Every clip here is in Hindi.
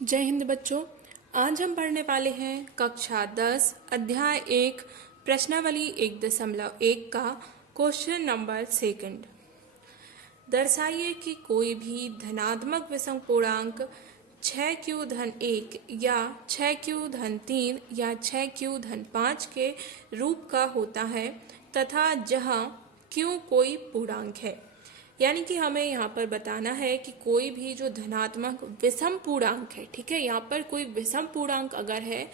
जय हिंद बच्चों। आज हम पढ़ने वाले हैं कक्षा 10 अध्याय 1 प्रश्नावली 1.1 का क्वेश्चन नंबर 2। दर्शाइए कि कोई भी धनात्मक विषम पूर्णांक 6q-1 या 6q-3 या 6q-5 के रूप का होता है तथा जहाँ q कोई पूर्णांक है। यानी कि हमें यहाँ पर बताना है कि कोई भी जो धनात्मक विषम पूर्णांक है, ठीक है, यहाँ पर कोई विषम पूर्णांक अगर है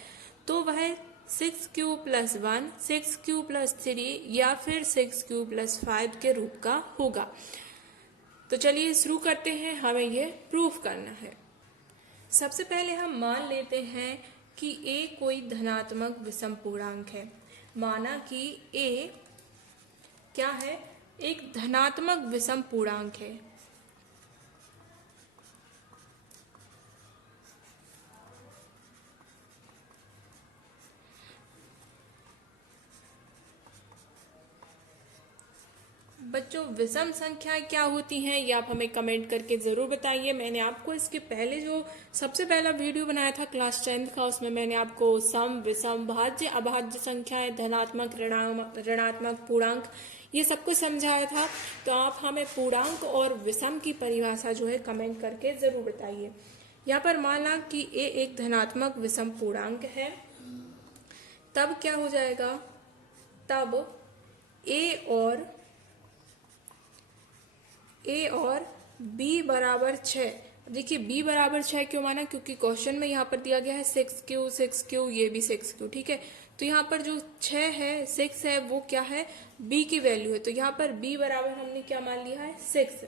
तो वह 6q+1, 6q+3 या फिर 6q+5 के रूप का होगा। तो चलिए शुरू करते हैं, हमें ये प्रूफ करना है। सबसे पहले हम मान लेते हैं कि a कोई धनात्मक विषम पूर्णांक है। माना कि a क्या है, एक धनात्मक विषम पूर्णांक है। बच्चों विषम संख्याएं क्या होती हैं ये आप हमें कमेंट करके ज़रूर बताइए। मैंने आपको इसके पहले जो सबसे पहला वीडियो बनाया था क्लास 10 का, उसमें मैंने आपको सम, विषम, भाज्य, अभाज्य संख्याएं, धनात्मक, ऋणात्मक, पूर्णांक, ये सब कुछ समझाया था। तो आप हमें पूर्णांक और विषम की परिभाषा जो है कमेंट करके ज़रूर बताइए। यहाँ पर माना कि ए एक धनात्मक विषम पूर्णांक है, तब क्या हो जाएगा, तब ए और b बराबर 6। देखिए b बराबर 6 क्यों माना, क्योंकि क्वेश्चन में यहाँ पर दिया गया है 6q, ये भी 6q, ठीक है। तो यहाँ पर जो 6 है, 6 है, वो क्या है, b की वैल्यू है। तो यहाँ पर b बराबर हमने क्या मान लिया है, 6।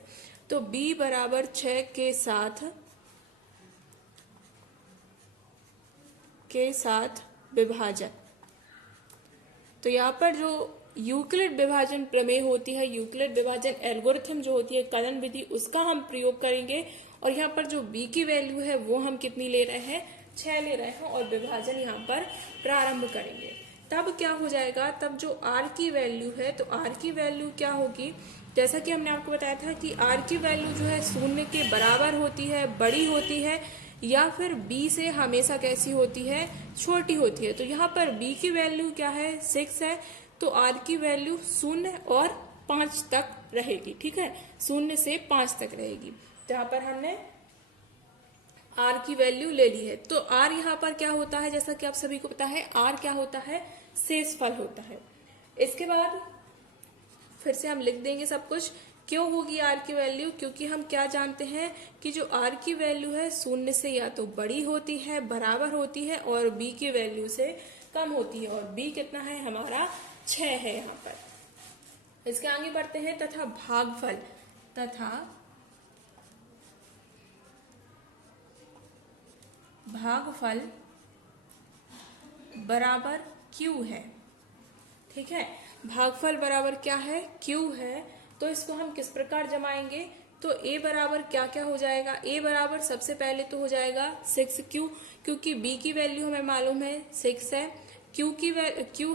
तो b बराबर 6 के साथ विभाजन। तो यहाँ पर जो यूक्लिड विभाजन प्रमेय होती है, यूक्लिड विभाजन एल्गोरिथम जो होती है, कलन विधि, उसका हम प्रयोग करेंगे। और यहाँ पर जो b की वैल्यू है वो हम कितनी ले रहे हैं, 6 ले रहे हैं, और विभाजन यहाँ पर प्रारंभ करेंगे। तब क्या हो जाएगा, तब जो r की वैल्यू है, तो r की वैल्यू क्या होगी, जैसा कि हमने आपको बताया था कि r की वैल्यू जो है 0 के बराबर होती है, बड़ी होती है, या फिर b से हमेशा कैसी होती है, छोटी होती है। तो यहाँ पर b की वैल्यू क्या है, 6 है, तो r की वैल्यू 0 और 5 तक रहेगी, ठीक है, 0 से 5 तक रहेगी। तो यहाँ पर हमने r की वैल्यू ले ली है। तो r यहाँ पर क्या होता है, जैसा कि आप सभी को पता है, r क्या होता है, शेषफल होता है। इसके बाद फिर से हम लिख देंगे सब कुछ। क्यों होगी r की वैल्यू, क्योंकि हम क्या जानते हैं कि जो r की वैल्यू है 0 से या तो बड़ी होती है, बराबर होती है, और b की वैल्यू से कम होती है, और b कितना है हमारा, 6 है यहाँ पर। इसके आगे बढ़ते हैं, तथा भागफल बराबर q है, ठीक है। भागफल बराबर क्या है, q है। तो इसको हम किस प्रकार जमाएंगे, तो a बराबर क्या क्या हो जाएगा, a बराबर सबसे पहले तो हो जाएगा 6q, क्योंकि b की वैल्यू हमें मालूम है 6 है। q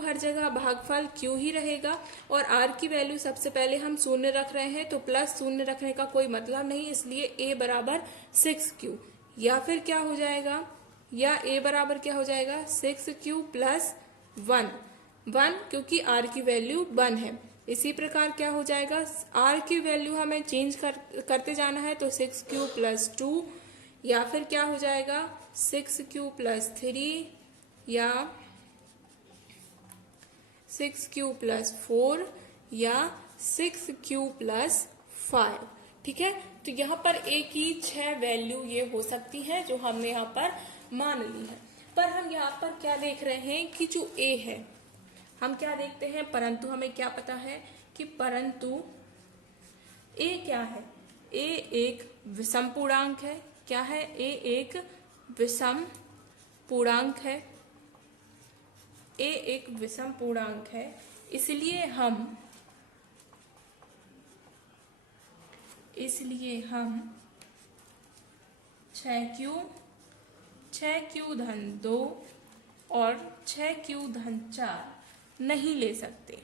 हर जगह भागफल q ही रहेगा, और r की वैल्यू सबसे पहले हम 0 रख रहे हैं, तो प्लस 0 रखने का कोई मतलब नहीं, इसलिए a बराबर 6q। या फिर क्या हो जाएगा, या a बराबर क्या हो जाएगा, 6q+1, क्योंकि r की वैल्यू 1 है। इसी प्रकार क्या हो जाएगा, r की वैल्यू हमें चेंज करते जाना है, तो 6q+2, या फिर क्या हो जाएगा 6q+3, या 6q+4, या 6q+5, ठीक है। तो यहाँ पर a की 6 वैल्यू ये हो सकती है जो हमने यहाँ पर मान ली है। पर हम यहाँ पर क्या देख रहे हैं कि जो a है, हम क्या देखते हैं, परंतु हमें क्या पता है कि परंतु a क्या है, a एक विषम पूर्णांक है। क्या है, a एक विषम पूर्णांक है, a एक विषम पूर्णांक है, इसलिए हम 6q-2 और 6q-4 नहीं ले सकते।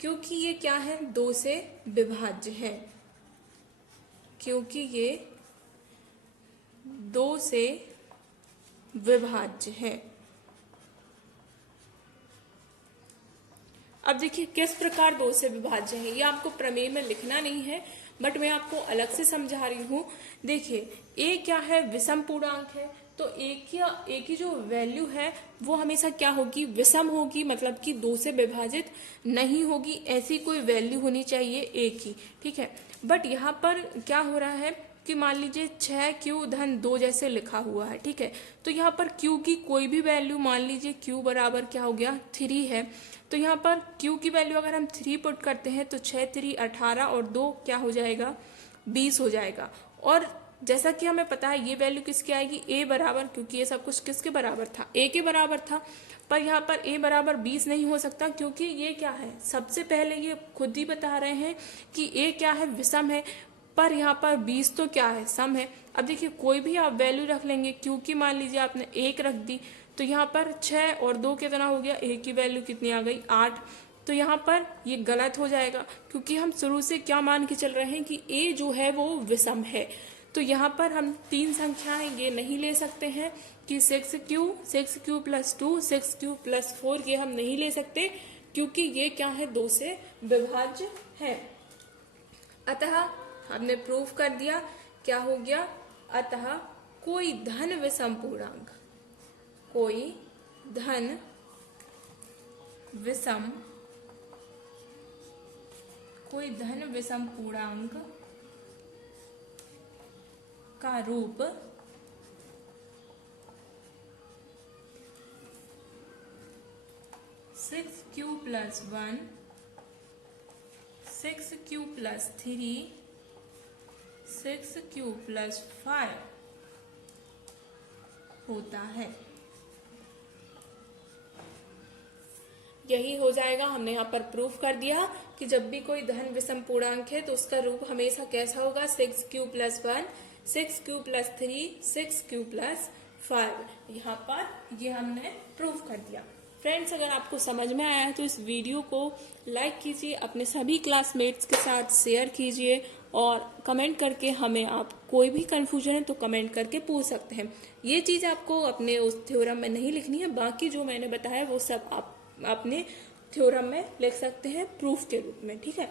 क्योंकि ये क्या है, 2 से विभाज्य है, क्योंकि ये 2 से विभाज्य है। अब देखिए किस प्रकार 2 से विभाज्य है, ये आपको प्रमेय में लिखना नहीं है, बट मैं आपको अलग से समझा रही हूँ। देखिए ए क्या है, विषम पूर्णांक है, तो ए की जो वैल्यू है वो हमेशा क्या होगी, विषम होगी, मतलब कि 2 से विभाजित नहीं होगी, ऐसी कोई वैल्यू होनी चाहिए ए की, ठीक है। बट यहाँ पर क्या हो रहा है कि मान लीजिए 6q धन 2 जैसे लिखा हुआ है, ठीक है। तो यहाँ पर q की कोई भी वैल्यू, मान लीजिए q बराबर क्या हो गया, 3 है, तो यहाँ पर q की वैल्यू अगर हम 3 पुट करते हैं तो 6 3 18 और 2 क्या हो जाएगा, 20 हो जाएगा। और जैसा कि हमें पता है ये वैल्यू किसकी आएगी, a बराबर, क्योंकि ये सब कुछ किसके बराबर था, a के बराबर था। पर यहाँ पर a बराबर 20 नहीं हो सकता, क्योंकि ये क्या है, सबसे पहले ये खुद ही बता रहे हैं कि a क्या है, विषम है, पर यहाँ पर 20 तो क्या है, सम है। अब देखिए कोई भी आप वैल्यू रख लेंगे, क्योंकि मान लीजिए आपने 1 रख दी, तो यहाँ पर 6 और 2 कितना हो गया, a की वैल्यू कितनी आ गई, 8। तो यहाँ पर ये गलत हो जाएगा, क्योंकि हम शुरू से क्या मान के चल रहे हैं कि a जो है वो विषम है। तो यहाँ पर हम 3 संख्याएं ये नहीं ले सकते हैं कि 6q प्लस 2, 6q प्लस 4, ये हम नहीं ले सकते, क्योंकि ये क्या है, 2 से विभाज्य है। अतः हमने प्रूफ कर दिया, क्या हो गया, अतः कोई धन विषम पूर्णांक, कोई धन विषम पूर्णांक का रूप six Q plus 1, 6q plus 3, 6q plus 5 होता है। यही हो जाएगा, हमने यहाँ पर प्रूफ कर दिया कि जब भी कोई धन विषम पूर्णांक है तो उसका रूप हमेशा कैसा होगा, 6q plus 1, 6q plus 3, 6q plus 5। यहाँ पर ये हमने प्रूफ कर दिया। फ्रेंड्स, अगर आपको समझ में आया है तो इस वीडियो को लाइक कीजिए, अपने सभी क्लासमेट्स के साथ शेयर कीजिए, और कमेंट करके हमें, आप कोई भी कंफ्यूजन है तो कमेंट करके पूछ सकते हैं। ये चीज़ आपको अपने उस थ्योरम में नहीं लिखनी है, बाकी जो मैंने बताया वो सब आप अपने थ्योरम में लिख सकते हैं प्रूफ के रूप में, ठीक है।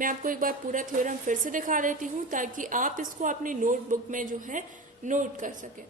मैं आपको एक बार पूरा थ्योरम फिर से दिखा देती हूँ ताकि आप इसको अपनी नोटबुक में जो है नोट कर सकें।